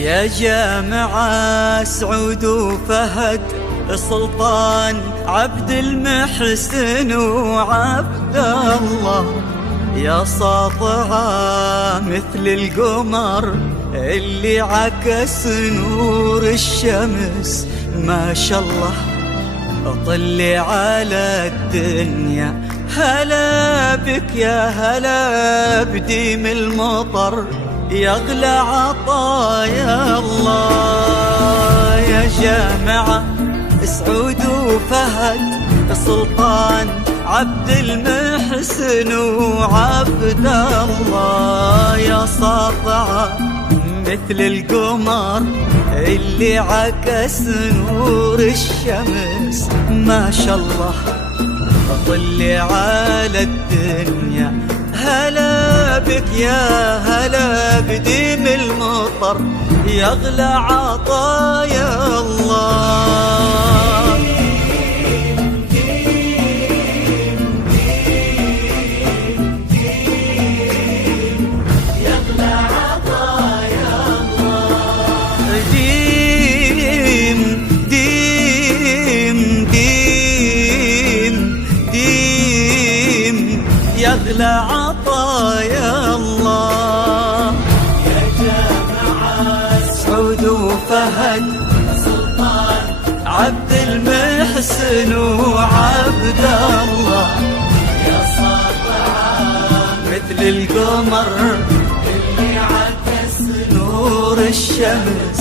يا جامعة سعود وفهد سلطان عبد المحسن وعبد الله، يا ساطعة مثل القمر اللي عكس نور الشمس، ما شاء الله طلي على الدنيا. هلا بك يا هلا بديم المطر، يغلى عطايا الله. يا جامعة سعود وفهد سلطان عبد المحسن وعبد الله، يا ساطعة مثل القمر اللي عكس نور الشمس، ما شاء الله طلي على الدنيا. هلا بك يا هلا بديم المطر، يغلى عطايا الله. يغلى عطايا الله. ديم ديم ديم ديم يغلى عطايا الله. يا جامعة سعود وفهد سلطان عبد المحسن وعبد الله، يا ساطعة مثل القمر اللي عكس نور الشمس،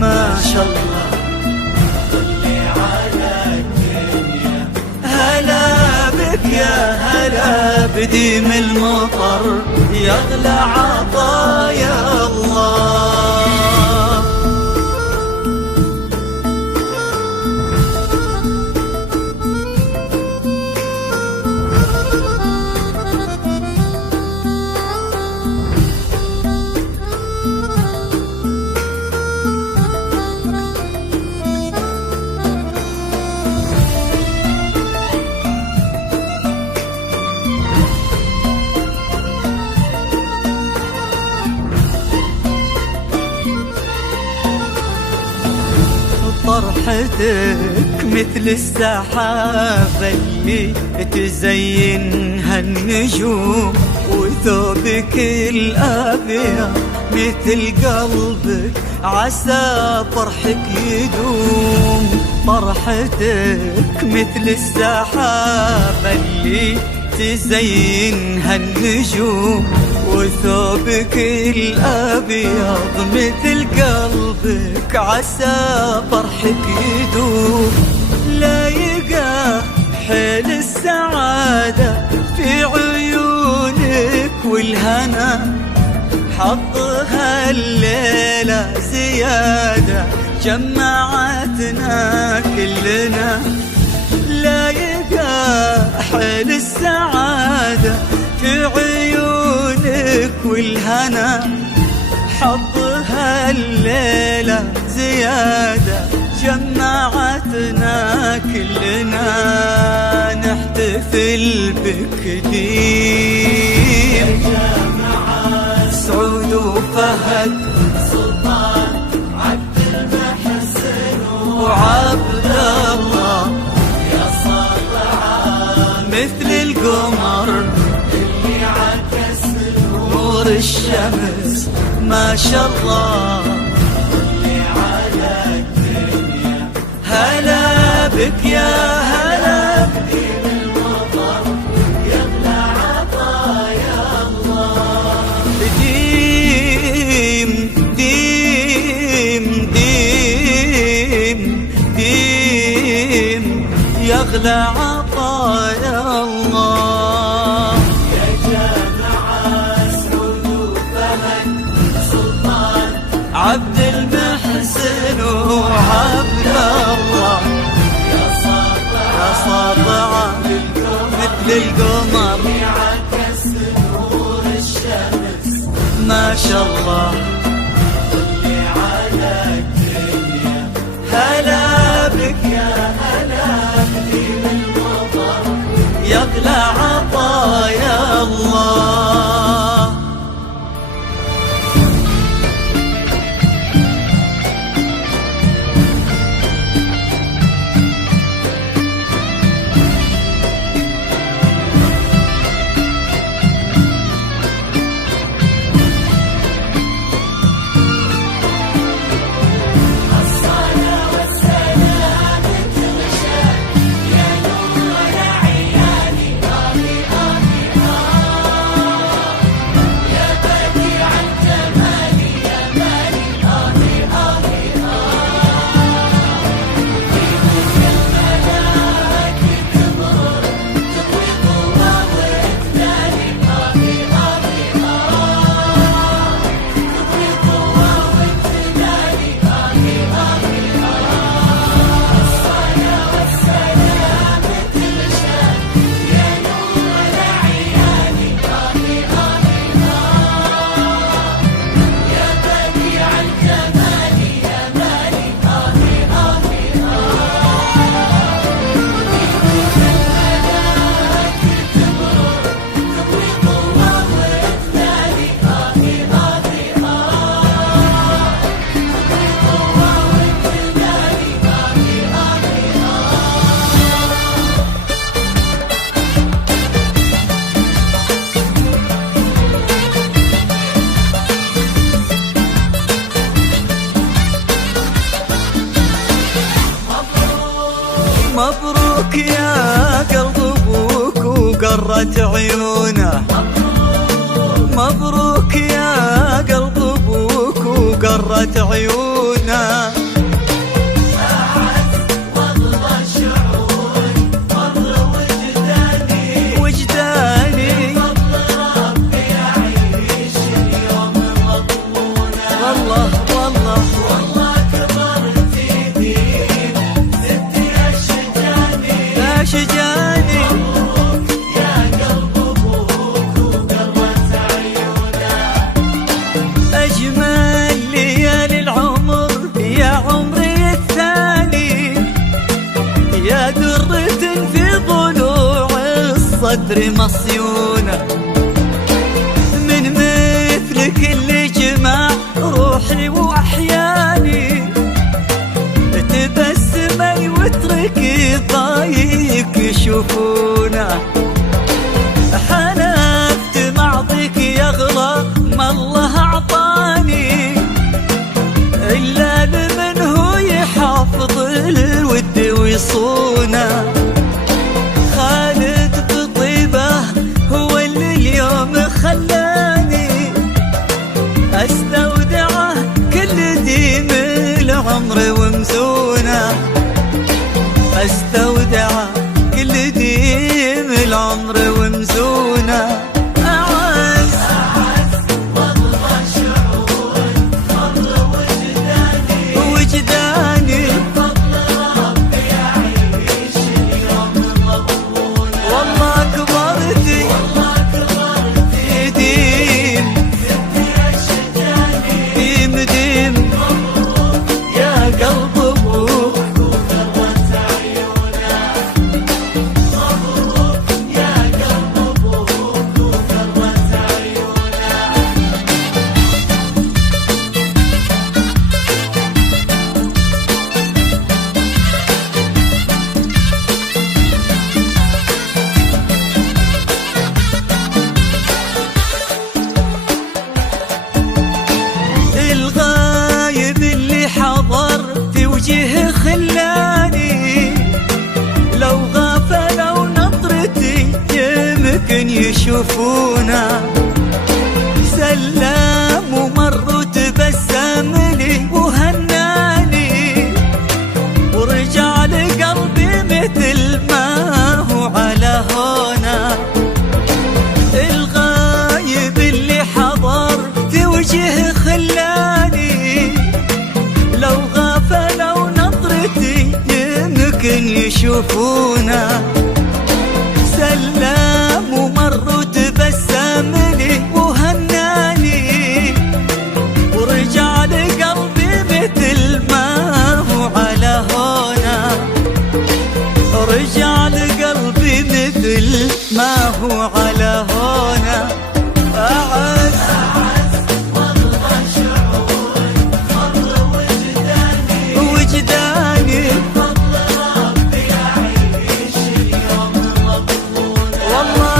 ما شاء الله طلي على الدنيا. هلا بك يا هلا بديم المطر، يغلى عطايا الله. طرحتك مثل السحابة اللي تزينها النجوم، وثوبك الأبيض مثل قلبك عسى فرحك يدوم. طرحتك مثل السحابة اللي تزينها النجوم، وثوبك الأبيض مثل قلبك عسى فرحك يدوم. لايقة حيل السعادة في عيونك والهنا، حظها الليلة زيادة جمعتنا كلنا. لايقة حيل السعادة في عيونك والهنا، حظها الليلة زيادة جمعتنا كلنا. نحتفل بك ديم سعود وفهد سلطان عبد المحسن وعبد الله، يا ساطعة مثل القمر اللي عكس نور الشمس، ما شاء الله طلي على الدنيا. هلا بك يا هلا بديم المطر، يغلى عطايا الله. ديم ديم ديم ديم يغلى عطايا الله. يا جامعة سعود وفهد سلطان عبد المحسن وعبد الله، يا ساطعة مثل القمر يعكس نور الشمس، ما شاء الله طلي على الدنيا. هلا بك يا هلا بديم المطر، يغلى عطايا الله. قرت عيونه. مبروك يا قلب ابوك وقرت عيونه. شجاني يا قلب ابوك وقرت عيونه. اجمل ليالي العمر يا عمري الثاني، يا درة في ضلوع الصدر مصيونه. من مثلك اللي جمع روحي واحياني، تبسمي واتركي ضايق يشوفونه. حلفت معطيك يغلى ما الله اعطاني، الا لمن هو يحافظ الود ويصونه. خالد بطيبه هو اللي اليوم خلاني استودعه كل ديم العمر ومزونه. استودعه كل ديم العمر ومزونه. أعز والله شعور فضل وجداني، فضل ربي يعيش اليوم مضمونه. والله كبرتي ديم ديم ديم. مبروك يا قلب ابوك وقرت عيونه. مبروك يا قلب ابوك وقرت عيونه. الغايب اللي حضر في وجهه خلاني، لو غفلوا نظرتي يمكن يشوفونا. سلام ومر وتبسم لي وهناني، ورجع لقلبي مثل ما هو على هونا. الغايب اللي حضر في وجهه خلاني، لو غفلوا نظرتي يمكن يشوفونا. سلام ومر وتبسم لي وهناني، ورجع لقلبي مثل ما هو على هونا. رجع لقلبي مثل ما هو على هونا. أعز والله شعور فضل وجداني، فضل ربي يعيش اليوم مضمونه. والله